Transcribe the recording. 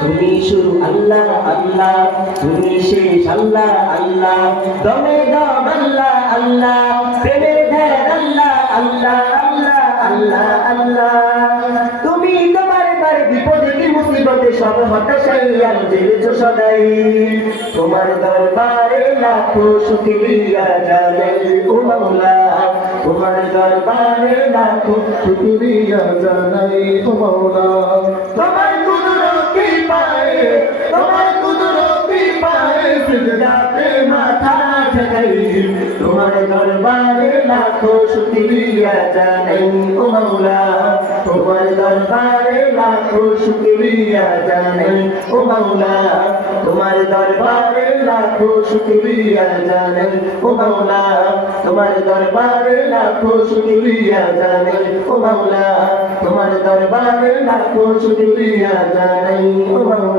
তুমি শুরু আল্লাহ আল্লাহ, তুমি শেষ আল্লাহ আল্লাহ, দমে দম আল্লাহ আল্লাহ, প্রেমে ধ্যান আল্লাহ আল্লাহ আল্লাহ আল্লাহ আল্লাহ। তুমি তোমার বারে বিপদে কি মুসিবতে সব হতাশাই আনজেলেছো সদাই, তোমার দরবারে লাখো শুকরিয়া জানাই ও মাওলা, তোমার দরবারে লাখো শুকরিয়া জানাই ও মাওলা। তোমার কুদরতি পায়ে, তোমার কুদরতি পায়ে সিজদাতে মাথা ঠেকাই, তোমার দরবারে লাখো শুকরিয়া জানাই ও মাওলা, তোমার দরবারে লাখো শুকরিয়া জানাই ও মাওলা, তোমার দরবারে লাখো শুকরিয়া জানাই ও মাওলা, তোমার দরবারে লাখো শুকরিয়া জানাই ও মাওলা, তোমার দরবারে লাখো শুকরিয়া জানাই ও মাওলা।